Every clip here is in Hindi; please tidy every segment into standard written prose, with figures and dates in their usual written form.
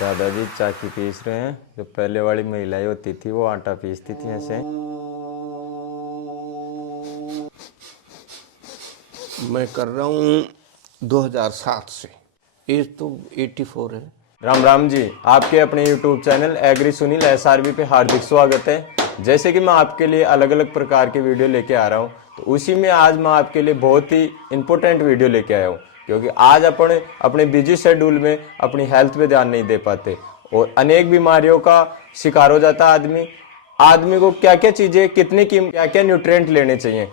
दादाजी चाकी पीस रहे हैं। जो पहले वाली महिलाएं होती थी वो आटा पीसती थी ऐसे। मैं कर रहा हूँ 2007 से, एज तो 84 है। राम राम जी, आपके अपने YouTube channel agri Sunil SRB पे हार्दिक स्वागत है। जैसे कि मैं आपके लिए अलग अलग प्रकार के वीडियो लेके आ रहा हूँ, तो उसी में आज मैं आपके लिए बहुत ही इम्पोर्टेंट वीडियो लेके आया हूँ, क्योंकि आज अपन अपने बिजी शेड्यूल में अपनी हेल्थ पे ध्यान नहीं दे पाते और अनेक बीमारियों का शिकार हो जाता है आदमी को क्या क्या चीज़ें क्या क्या न्यूट्रिएंट लेने चाहिए,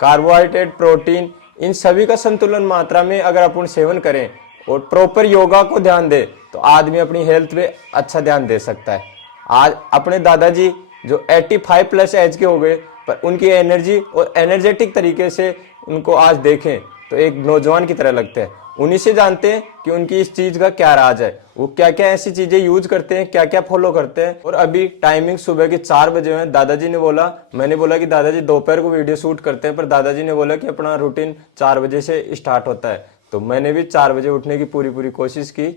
कार्बोहाइड्रेट, प्रोटीन, इन सभी का संतुलन मात्रा में अगर अपन सेवन करें और प्रॉपर योगा को ध्यान दे तो आदमी अपनी हेल्थ पे अच्छा ध्यान दे सकता है। आज अपने दादाजी जो 85 प्लस एज के हो गए, पर उनकी एनर्जी और एनर्जेटिक तरीके से उनको आज देखें तो एक नौजवान की तरह लगते हैं। उन्हीं से जानते हैं कि उनकी इस चीज का क्या राज है, वो क्या क्या ऐसी चीजें यूज करते हैं, क्या क्या फॉलो करते हैं। और अभी टाइमिंग सुबह के 4 बजे हैं। दादाजी ने बोला, मैंने बोला कि दादाजी दोपहर को वीडियो शूट करते हैं, पर दादाजी ने बोला कि अपना रूटीन 4 बजे से स्टार्ट होता है। तो मैंने भी 4 बजे उठने की पूरी कोशिश की।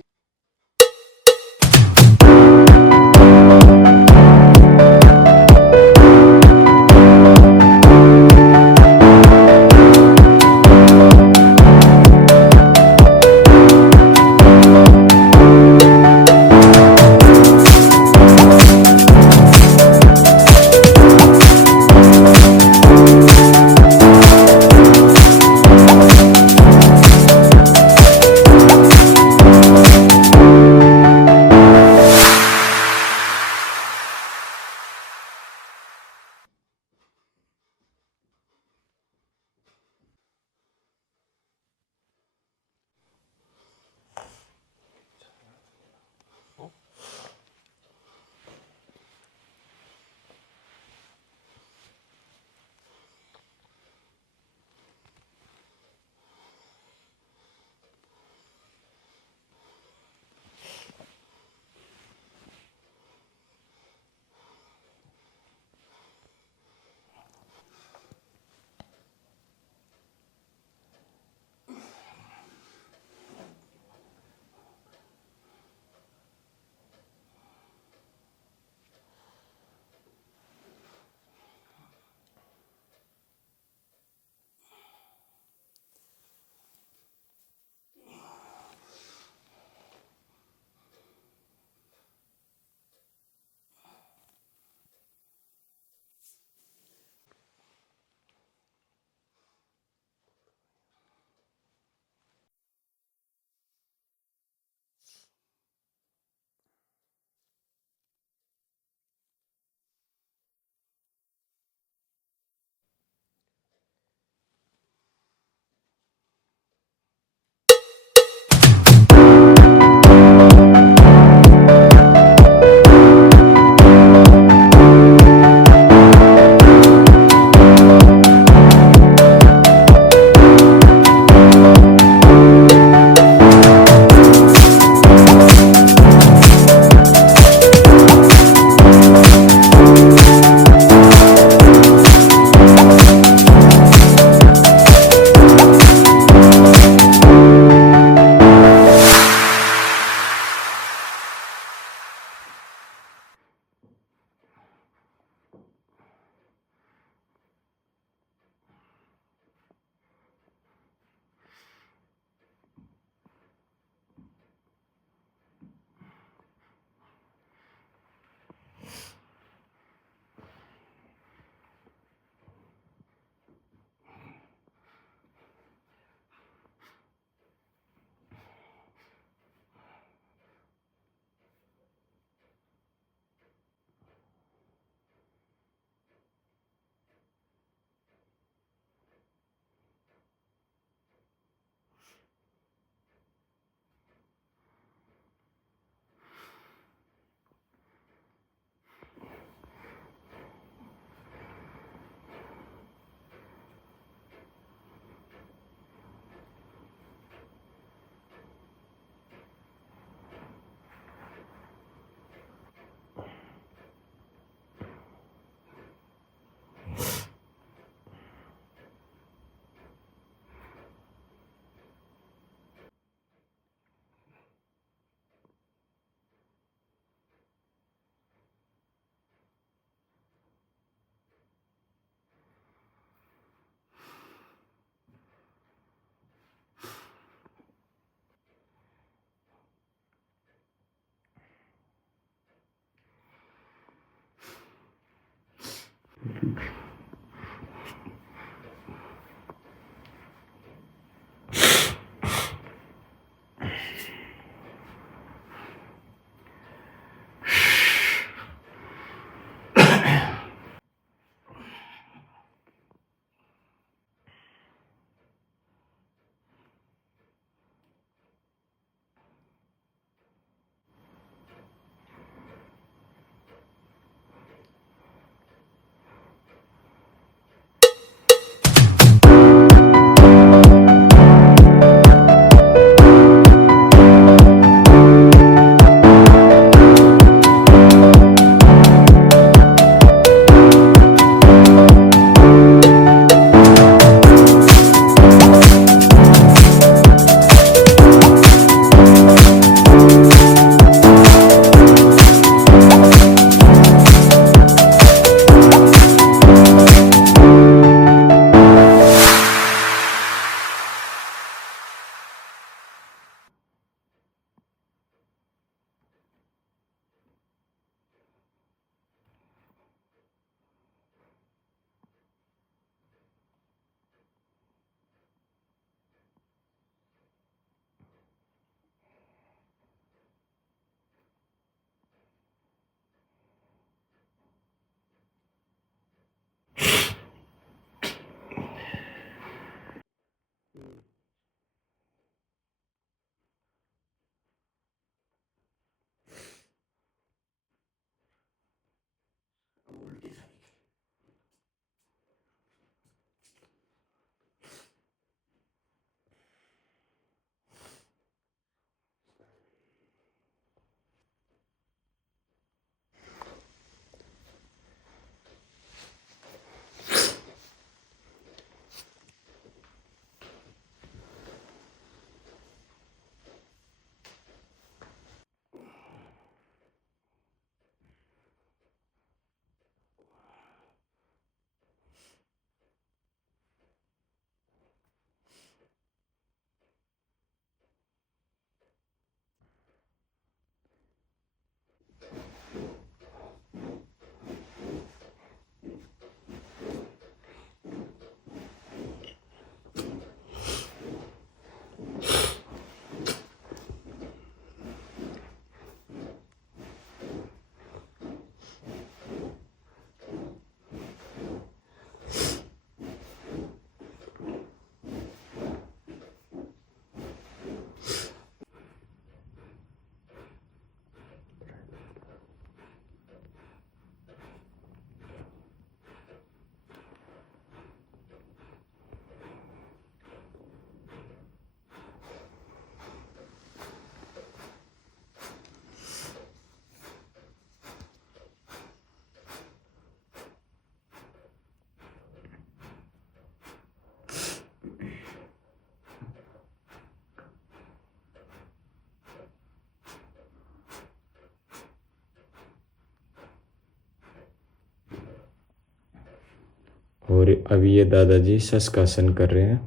और अभी ये दादाजी शस्कासन कर रहे हैं।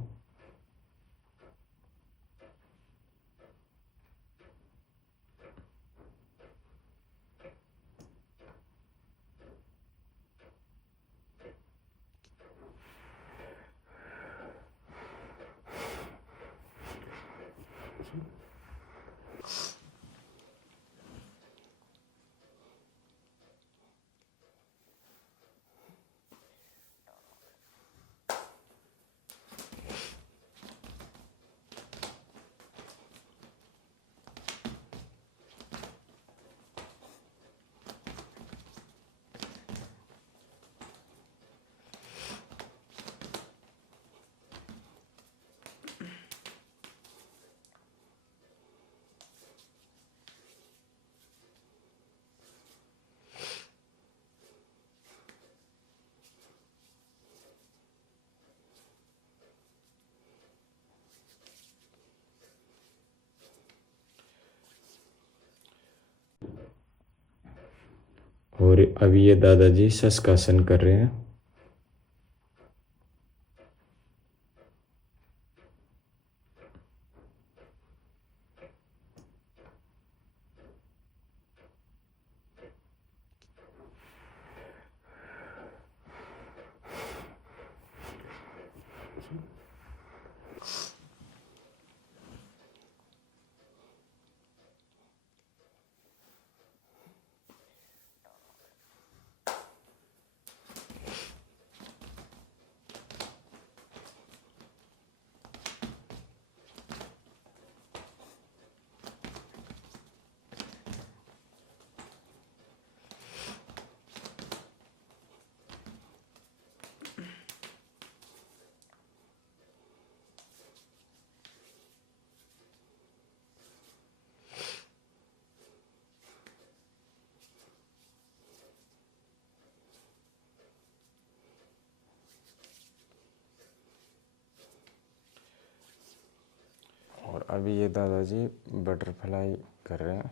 और अभी ये दादाजी शस्कासन कर रहे हैं। और अभी ये दादाजी बटरफ्लाई कर रहे हैं।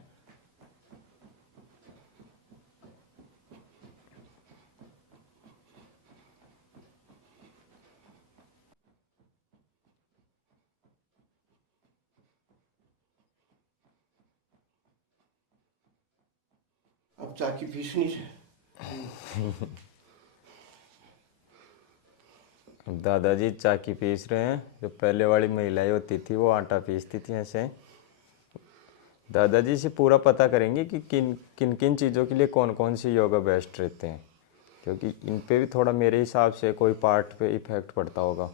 अब चाकी पीसनी है। अब दादाजी चाकी पीस रहे हैं। जो पहले वाली महिलाएं होती थी वो आटा पीसती थी ऐसे। दादाजी से पूरा पता करेंगे कि किन किन किन चीज़ों के लिए कौन कौन से योगा बेस्ट रहते हैं, क्योंकि इन पे भी थोड़ा मेरे हिसाब से कोई पार्ट पे इफेक्ट पड़ता होगा।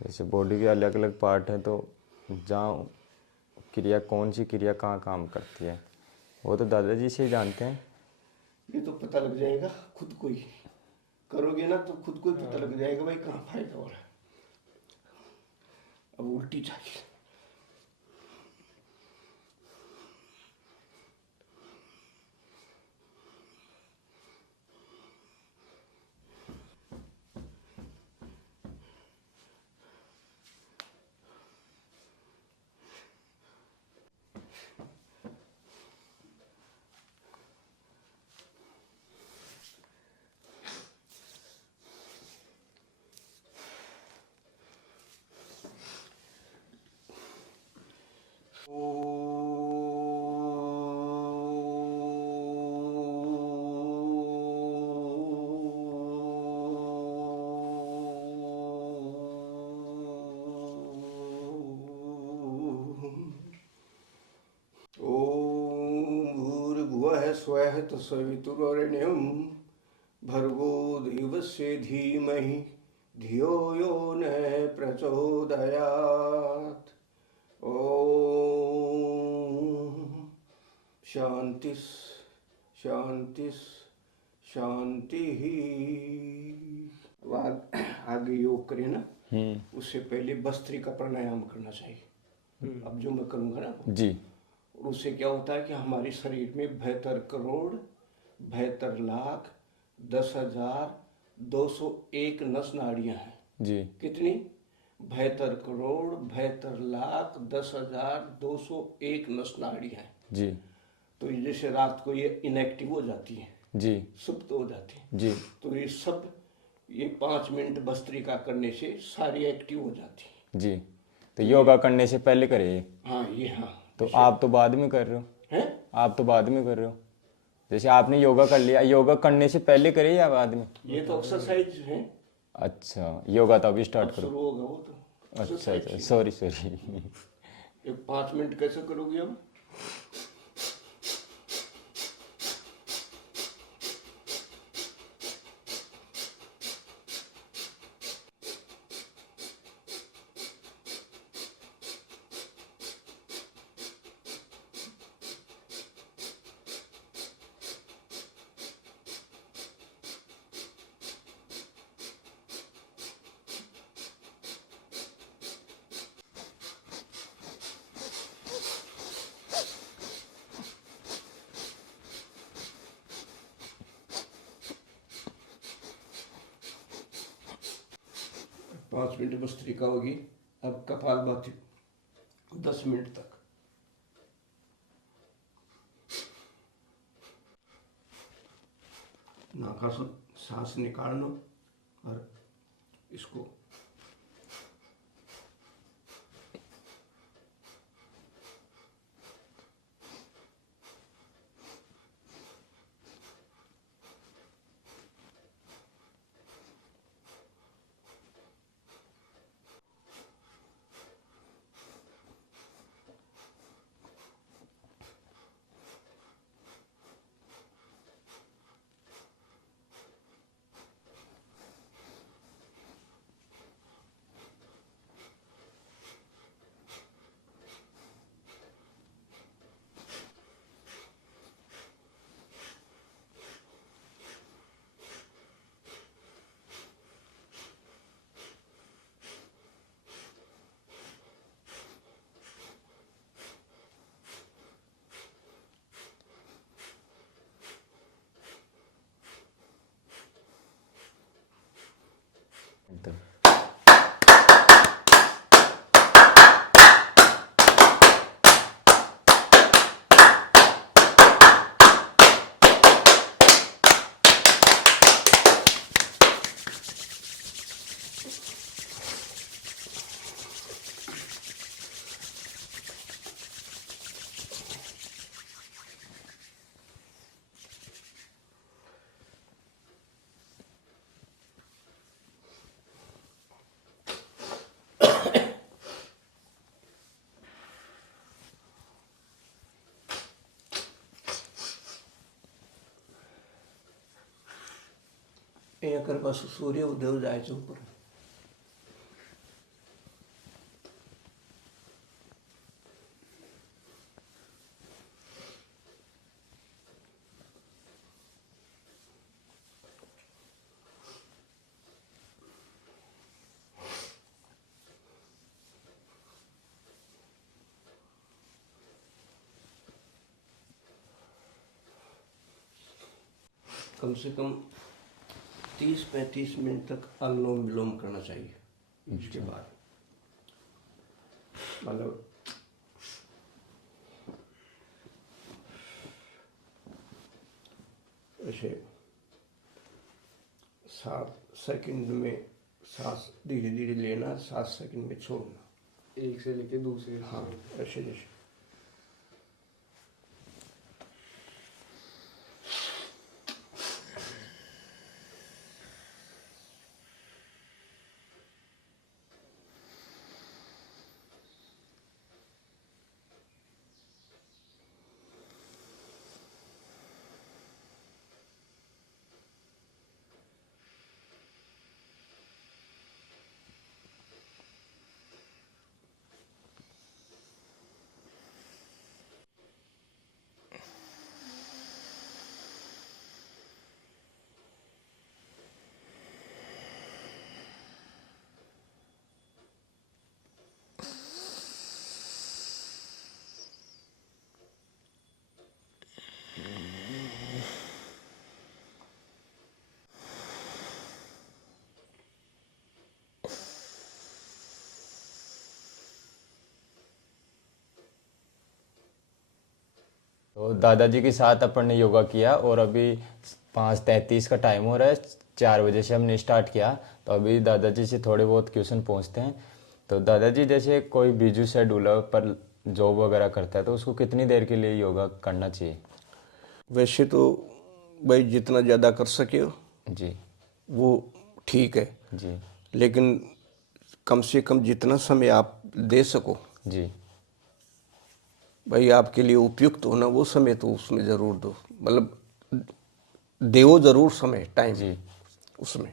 जैसे बॉडी के अलग अलग पार्ट हैं, तो जहाँ क्रिया कौन सी क्रिया कहाँ काम करती है वो तो दादाजी से ही जानते हैं। ये तो पता लग जाएगा खुद को ही करोगे ना, तो खुद को ही पता लग जाएगा भाई कहाँ फायदा हो रहा है। अब उल्टी चाहिए। स्वः तत्सवितुर्वरेण्यं भर्गो देवस्य धीमहि धियो यो न प्रचोदयात्। ओम शांति शांति शांति। आगे योग करें ना, उससे पहले भस्त्री का प्राणायाम करना चाहिए। अब जो मैं करूँगा ना जी, और उससे क्या होता है कि हमारे शरीर में 72 करोड़ 72 लाख 10,201 नस नाड़ियाँ हैं। जी, कितनी? 72 करोड़ 72 लाख 10,201 नस नाड़ियाँ हैं। जी, तो ये जैसे रात को ये इनएक्टिव हो जाती है, जी, सुप्त हो जाती है, जी, तो ये सब ये 5 मिनट भस्त्रिका करने से सारी एक्टिव हो जाती जी। तो योगा करने से पहले करिए। हाँ ये हाँ। तो आप तो बाद में कर रहे हो। है आप तो बाद में कर रहे हो। जैसे आपने योगा कर लिया, योगा करने से पहले करिए या बाद में? ये तो एक्सरसाइज है। अच्छा, योगा तो अभी अब स्टार्ट करो। शुरू होगा वो तो अच्छा exercise अच्छा, ही। Sorry sorry. ये 5 मिनट कैसे करोगे अब? पाँच मिनट भस्त्रिका होगी। अब कपालभाति 10 मिनट तक। नाका से सांस निकाल लो और इसको कर बस सूर्य उदय जायचं ऊपर। कम से कम 30-35 मिनट तक अनुलोम विलोम करना चाहिए। इसके बाद मतलब ऐसे 7 सेकंड में सांस धीरे धीरे लेना, 7 सेकंड में छोड़ना। एक से लेके दूसरे। हाँ ऐसे जैसे। तो दादाजी के साथ अपन ने योगा किया और अभी 5:33 का टाइम हो रहा है। 4 बजे से हमने स्टार्ट किया, तो अभी दादाजी से थोड़े बहुत क्वेश्चन पूछते हैं। तो दादाजी, जैसे कोई बिजी शेड्यूलर पर जॉब वगैरह करता है तो उसको कितनी देर के लिए योगा करना चाहिए? वैसे तो भाई जितना ज़्यादा कर सके जी वो ठीक है, जी लेकिन कम से कम जितना समय आप दे सको जी भाई, आपके लिए उपयुक्त होना वो समय तो उसमें ज़रूर दो, मतलब देवो ज़रूर समय टाइम जी। उसमें।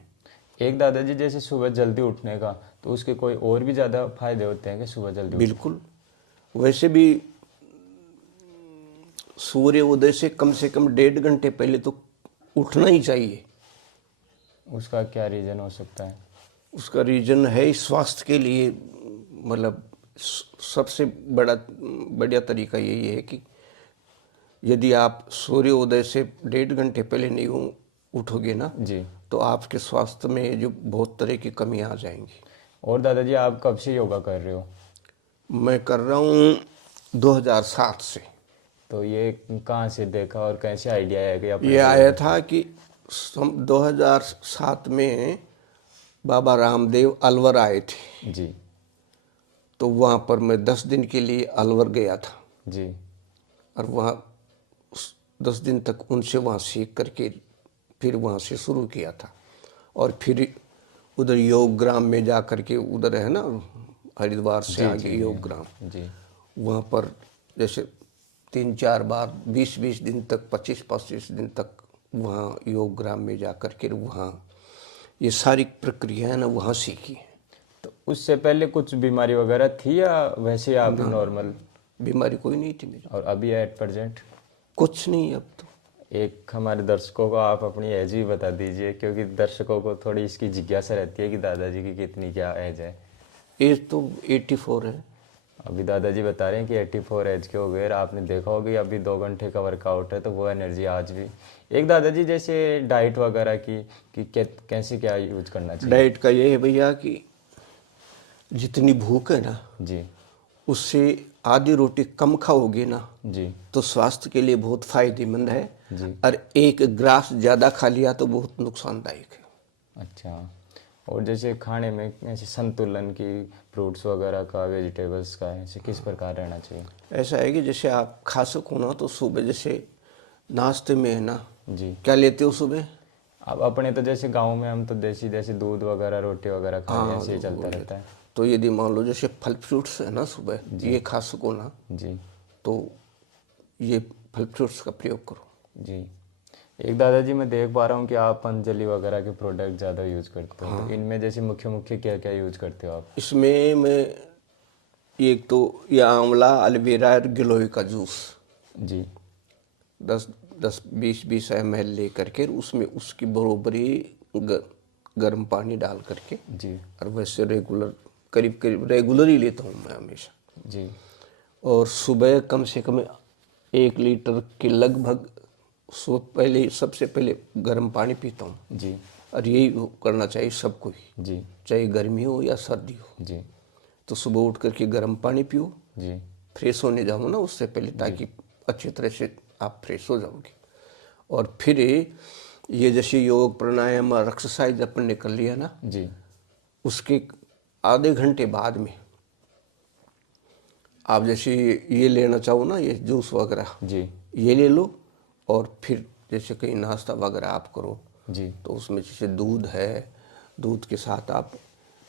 एक दादाजी, जैसे सुबह जल्दी उठने का, तो उसके कोई और भी ज़्यादा फायदे होते हैं कि सुबह जल्दी बिल्कुल। वैसे भी सूर्य उदय से कम 1.5 घंटे पहले तो उठना ही चाहिए। उसका क्या रीज़न हो सकता है? उसका रीजन है स्वास्थ्य के लिए, मतलब सबसे बढ़िया तरीका यही है कि यदि आप सूर्योदय से 1.5 घंटे पहले नहीं उठोगे ना, जी। तो आपके स्वास्थ्य में जो बहुत तरह की कमियां आ जाएंगी। और दादाजी, आप कब से योगा कर रहे हो? मैं कर रहा हूँ 2007 से। तो ये कहाँ से देखा और कैसे आइडिया आया कि अपने ये को आया योगा? था कि 2007 में बाबा रामदेव अलवर आए थे, जी तो वहाँ पर मैं 10 दिन के लिए अलवर गया था, जी और वहाँ 10 दिन तक उनसे वहाँ सीख करके फिर वहाँ से शुरू किया था। और फिर उधर योग ग्राम में जा करके, उधर है ना हरिद्वार से जी आगे जी योग ग्राम, जी वहाँ पर जैसे 3-4 बार 20-20 दिन तक, 25-25 दिन तक वहाँ योग ग्राम में जा करके वहाँ ये सारी प्रक्रियाएं ना वहाँ सीखी। तो उससे पहले कुछ बीमारी वगैरह थी या वैसे ही आप ना, नॉर्मल? बीमारी कोई नहीं थी मेरी, और अभी एट प्रेजेंट? कुछ नहीं अब तो। एक हमारे दर्शकों को आप अपनी एज भी बता दीजिए, क्योंकि दर्शकों को थोड़ी इसकी जिज्ञासा रहती है कि दादाजी की कितनी क्या एज है। एज तो 84 है। अभी दादाजी बता रहे हैं कि 84 एज के हो गए, और आपने देखा होगा कि अभी 2 घंटे का वर्कआउट है तो वो एनर्जी आज भी। एक दादाजी, जैसे डाइट वगैरह की कि कैसे क्या यूज करना चाहिए? डाइट का ये है भैया कि जितनी भूख है ना, जी उससे आधी रोटी कम खाओगे ना, जी तो स्वास्थ्य के लिए बहुत फायदेमंद है। जी। और एक ग्रास ज़्यादा खा लिया तो बहुत नुकसानदायक है। अच्छा। और जैसे खाने में ऐसे संतुलन की, फ्रूट्स वगैरह का, वेजिटेबल्स का, ऐसे किस प्रकार रहना चाहिए? ऐसा है कि जैसे आप खा सको ना, तो सुबह जैसे नाश्ते में है ना, जी। क्या लेते हो सुबह? अब अपने तो जैसे गांव में हम तो देसी जैसे दूध वगैरह, रोटी वगैरह खा लिए, ऐसे ही चलता रहता है। तो यदि मान लो जैसे फल फ्रूट्स है ना, सुबह ये खा सको ना, जी तो ये फल फ्रूट्स का प्रयोग करो। जी। एक दादाजी, मैं देख पा रहा हूँ कि आप पतंजलि वगैरह के प्रोडक्ट ज़्यादा यूज़ करते हो, तो इनमें जैसे मुख्य मुख्य क्या क्या यूज़ करते हो आप? इसमें मैं एक तो ये आंवला, एलोवेरा और गिलोय का जूस जी 10-20 ml ले करके उसमें उसकी बरोबरी गर्म पानी डाल करके, जी और वैसे रेगुलर करीब करीब रेगुलर ही लेता हूँ मैं हमेशा। जी और सुबह कम से कम 1 लीटर के लगभग पहले सबसे पहले गर्म पानी पीता हूँ। जी और यही करना चाहिए सबको ही, जी चाहे गर्मी हो या सर्दी हो। जी तो सुबह उठ करके गर्म पानी पियो, जी फ्रेश होने जाओ ना उससे पहले, ताकि अच्छी तरह से आप फ्रेश हो जाओगे। और फिर ये जैसे योग प्राणायाम और एक्सरसाइज अपन ने कर लिया ना, जी उसके आधे घंटे बाद में आप जैसे ये लेना चाहो ना, ये जूस वगैरह, जी ये ले लो। और फिर जैसे कहीं नाश्ता वगैरह आप करो, जी तो उसमें जैसे दूध है, दूध के साथ आप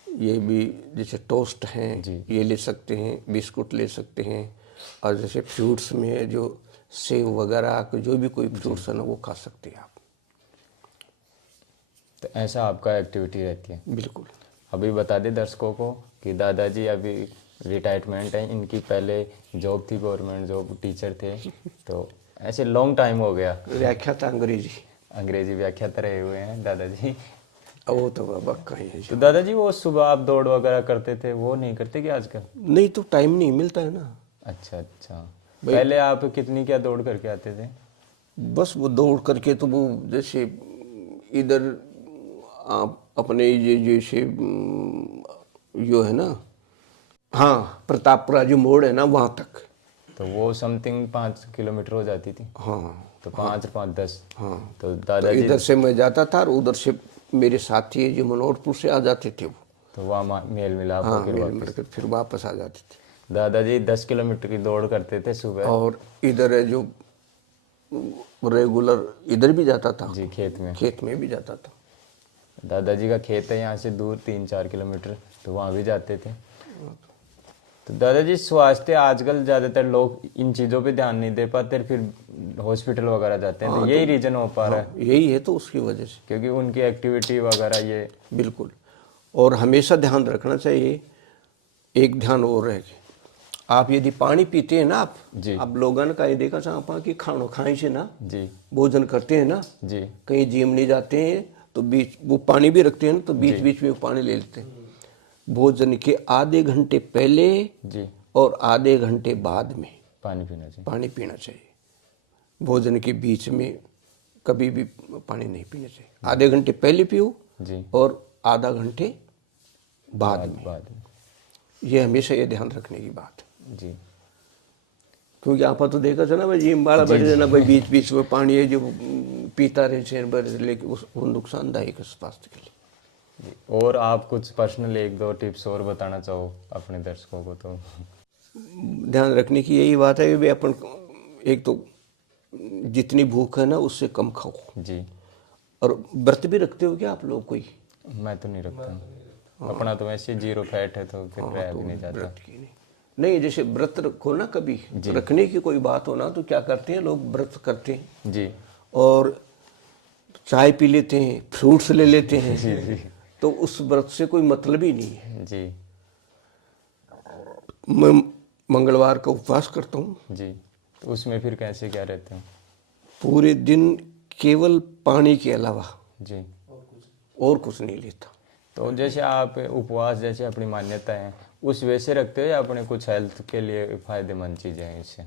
ये भी जैसे टोस्ट हैं जी। ये ले सकते हैं, बिस्कुट ले सकते हैं। और जैसे फ्रूट्स में जो सेव वगैरह जो भी कोई फ्रूट्स है ना, वो खा सकते हैं आप। तो ऐसा आपका एक्टिविटी रहती है? बिल्कुल। अभी बता दें दर्शकों को कि दादाजी अभी रिटायरमेंट है, इनकी पहले जॉब थी, गवर्नमेंट जॉब, टीचर थे, तो ऐसे लॉन्ग टाइम हो गया। व्याख्याता अंग्रेजी, अंग्रेजी व्याख्याता रहे हुए हैं दादाजी। वो तो बाबा कहीं है। तो दादाजी, वो सुबह आप दौड़ वगैरह करते थे, वो नहीं करते क्या आजकल? नहीं तो टाइम नहीं मिलता है ना। अच्छा अच्छा। पहले आप कितनी क्या दौड़ करके आते थे? बस वो दौड़ करके तो वो जैसे इधर आप अपने ये जैसे जो है ना, हाँ, प्रतापपुरा जो मोड़ है ना, वहाँ तक। तो वो समथिंग 5 किलोमीटर हो जाती थी। हाँ तो 5 और 5 10। हाँ। तो तो दादाजी, इधर से मैं जाता था और उधर से मेरे साथी है जो मनोहरपुर से आ जाते थे वो, तो वहाँ मेल मिलाप हाँ होकर मिल वापस। मिलकर फिर वापस आ जाते थे। दादाजी 10 किलोमीटर की दौड़ करते थे सुबह। और इधर है जो रेगुलर इधर भी जाता था, जी, खेत में भी जाता था। दादाजी का खेत है यहाँ से दूर 3-4 किलोमीटर, तो वहाँ भी जाते थे। तो दादाजी स्वास्थ्य आजकल ज़्यादातर लोग इन चीज़ों पे ध्यान नहीं दे पाते, फिर हॉस्पिटल वगैरह जाते हैं, तो यही रीज़न हो पा रहा है, यही है तो उसकी वजह से क्योंकि उनकी एक्टिविटी वगैरह ये। बिल्कुल। और हमेशा ध्यान रखना चाहिए, एक ध्यान और है कि आप यदि पानी पीते हैं ना, जी। आप लोगों का ये देखा चाहपा कि खानो खाई से ना जी भोजन करते हैं ना, जी कहीं जिम नहीं जाते हैं तो बीच वो पानी भी रखते हैं ना, तो बीच बीच में वो पानी ले लेते हैं। भोजन के आधे घंटे पहले जी और आधे घंटे बाद में पानी पीना चाहिए। पानी पीना चाहिए। भोजन के बीच में कभी भी पानी नहीं पीना चाहिए। आधे घंटे पहले पियो जी, और आधा घंटे बाद में। बाद में। ये हमेशा ये ध्यान रखने की बात है, जी क्योंकि आप तो देखा था ना भाई, जिम वाला बैठे थे ना भाई, बीच बीच में पानी है जो पीता रहे शेर भर, लेकिन वो नुकसानदायक है स्वास्थ्य के लिए। जी। और आप कुछ पर्सनल 1-2 टिप्स और बताना चाहो अपने दर्शकों को तो? ध्यान रखने की यही बात है कि भाई अपन एक तो जितनी भूख है ना उससे कम खाओ। जी, और व्रत भी रखते हो क्या आप लोग कोई? मैं तो नहीं रखता, अपना तो वैसे 0 फैट है, तो फिर रहा भी नहीं जाता। व्रत की नहीं, जैसे व्रत रखो ना, कभी रखने की कोई बात हो ना, तो क्या करते हैं लोग, व्रत करते हैं जी और चाय पी लेते हैं, फ्रूट्स ले लेते हैं। जी तो उस व्रत से कोई मतलब ही नहीं है। जी मैं मंगलवार का उपवास करता हूँ, जी। तो उसमें फिर कैसे क्या रहते हैं? पूरे दिन केवल पानी के अलावा जी। और कुछ नहीं लेता। तो जैसे आप उपवास जैसे अपनी मान्यता है उस वैसे रखते हो, या अपने कुछ हेल्थ के लिए फायदेमंद चीज़ें हैं इससे?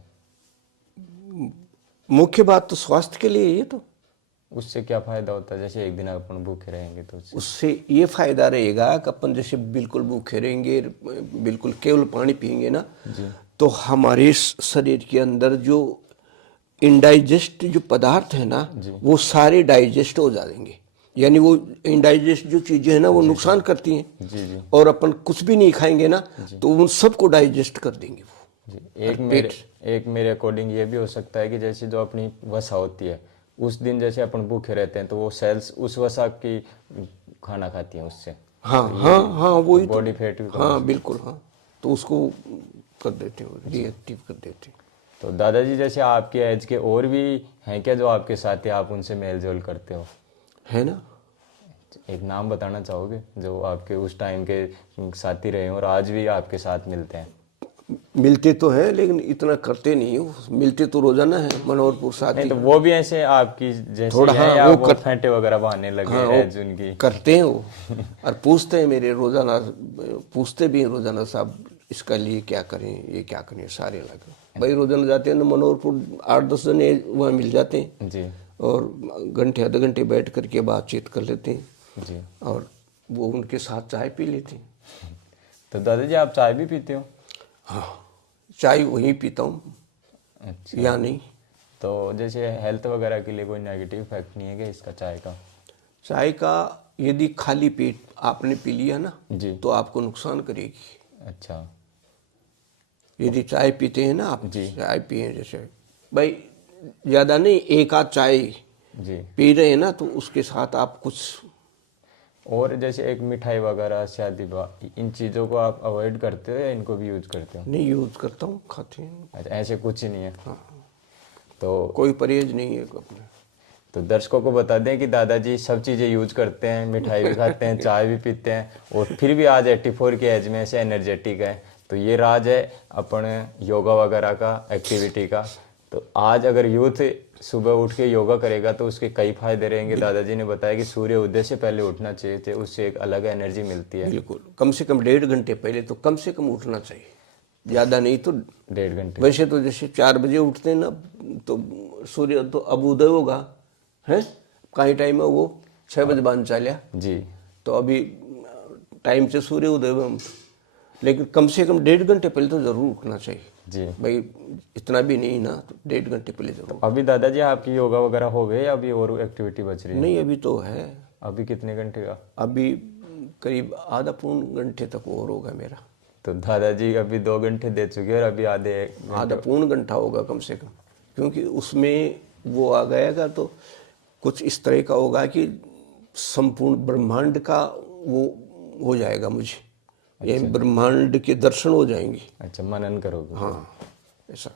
मुख्य बात तो स्वास्थ्य के लिए ये, तो उससे क्या फायदा होता है? जैसे एक दिन अपन भूखे रहेंगे तो उससे ये फायदा रहेगा कि अपन जैसे बिल्कुल भूखे रहेंगे, बिल्कुल केवल पानी पिएंगे ना, तो हमारे शरीर के अंदर जो इनडाइजेस्ट जो पदार्थ है ना, वो सारे डाइजेस्ट हो जाएंगे। यानी वो इनडाइजेस्ट जो चीजें हैं ना, वो नुकसान करती हैं। जी जी और अपन कुछ भी नहीं खाएंगे ना, तो उन सबको डाइजेस्ट कर देंगे वो। जी। एक मेरे अकॉर्डिंग ये भी हो सकता है कि जैसे जो अपनी वसा होती है उस दिन जैसे अपन भूखे रहते हैं, तो वो सेल्स उस वसा की खाना खाती हैं उससे। हाँ हाँ हाँ, वही तो बॉडी फैट भी हाँ बिल्कुल, हाँ तो उसको कर देते हो, रिएक्टिव कर देते हो। तो दादाजी जैसे आपके एज के और भी हैं क्या जो आपके साथ ही आप उनसे मेल जोल करते हो? है ना, एक नाम बताना चाहोगे जो आपके उस टाइम के साथी रहे और आज भी आपके साथ मिलते हैं? मिलते तो हैं लेकिन इतना करते नहीं हो। मिलते तो रोजाना है मनोहरपुर साथी। नहीं, तो वो भी ऐसे आपकी जैसे थोड़ा हैं, हाँ, या वो वो फेंटे वगैरह बहाने लगे हाँ, हैं जो उनकी? करते हैं वो और पूछते हैं मेरे रोजाना, पूछते भी हैं रोजाना, साहब इसका लिए क्या करें, ये क्या करें, सारे लगे भाई। रोजाना जाते हैं तो मनोहरपुर 8-10 जने वहाँ मिल जाते हैं जी और घंटे आधे घंटे बैठ करके बातचीत कर लेते हैं जी। और वो उनके साथ चाय पी लेते हैं। तो दादाजी आप चाय भी पीते हो? हाँ, चाय वहीं पीता हूँ, अच्छा। या नहीं। तो जैसे हेल्थ वगैरह के लिए कोई नेगेटिव इफेक्ट नहीं है क्या इसका, चाय का? चाय का यदि खाली पेट आपने पी लिया ना, जी। तो आपको नुकसान करेगी। अच्छा यदि चाय पीते हैं ना आप, जी। चाय पिए जैसे भाई, ज़्यादा नहीं, एक आध चाय जी। पी रहे हैं ना, तो उसके साथ आप कुछ, और जैसे एक मिठाई वगैरह शादी इन चीज़ों को आप अवॉइड करते हो या इनको भी यूज करते हो? नहीं यूज करता हूँ, खाते हैं। अच्छा, ऐसे कुछ ही नहीं है? हाँ, तो कोई परहेज नहीं है अपने। तो दर्शकों को बता दें कि दादाजी सब चीज़ें यूज करते हैं, मिठाई भी खाते हैं, चाय भी पीते हैं, और फिर भी आज 84 की एज में ऐसे एनर्जेटिक है। तो ये राज है अपन योगा वगैरह का, एक्टिविटी का। तो आज अगर यूथ सुबह उठ के योगा करेगा तो उसके कई फायदे रहेंगे। दादाजी ने बताया कि सूर्य उदय से पहले उठना चाहिए थे, उससे एक अलग एनर्जी मिलती है। बिल्कुल, कम से कम 1.5 घंटे पहले तो कम से कम उठना चाहिए, ज़्यादा नहीं तो 1.5 घंटे। वैसे तो जैसे 4 बजे उठते हैं ना, तो सूर्य तो अब उदय होगा है, कहीं टाइम है वो 6 बजे बाद चालिया जी। तो अभी टाइम से सूर्य उदय हुए हम, लेकिन कम से कम 1.5 घंटे पहले तो जरूर उठना चाहिए जी। भाई। इतना भी नहीं ना, तो 1.5 घंटे पहले जरूर। अभी दादाजी आपकी योगा वगैरह हो गए या अभी और एक्टिविटी बच रही है? नहीं, अभी तो है, अभी कितने घंटे का? अभी करीब आधा पौन घंटे तक और होगा मेरा। तो दादाजी अभी 2 घंटे दे चुके हैं और अभी आधा पौन घंटा होगा कम से कम, क्योंकि उसमें वो आ गएगा तो कुछ इस तरह का होगा कि संपूर्ण ब्रह्मांड का वो हो जाएगा मुझे। ये ब्रह्मांड के दर्शन हो जाएंगे। अच्छा, मनन करोगे? हाँ, ऐसा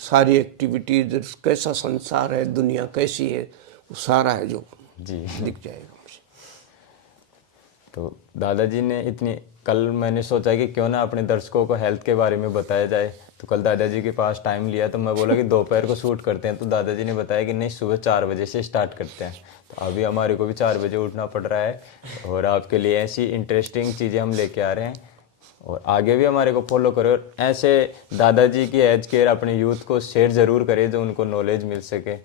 सारी एक्टिविटीज, कैसा संसार है, दुनिया कैसी है, वो सारा है जो जी। दिख जाएगा मुझे। तो दादाजी ने इतनी, कल मैंने सोचा कि क्यों ना अपने दर्शकों को हेल्थ के बारे में बताया जाए, तो कल दादाजी के पास टाइम लिया तो मैं बोला कि दोपहर को शूट करते हैं, तो दादाजी ने बताया कि नहीं, सुबह 4 बजे से स्टार्ट करते हैं। तो अभी हमारे को भी 4 बजे उठना पड़ रहा है और आपके लिए ऐसी इंटरेस्टिंग चीज़ें हम लेके आ रहे हैं, और आगे भी हमारे को फॉलो करें और ऐसे दादाजी की एज केयर अपने यूथ को शेयर ज़रूर करें जो उनको नॉलेज मिल सके।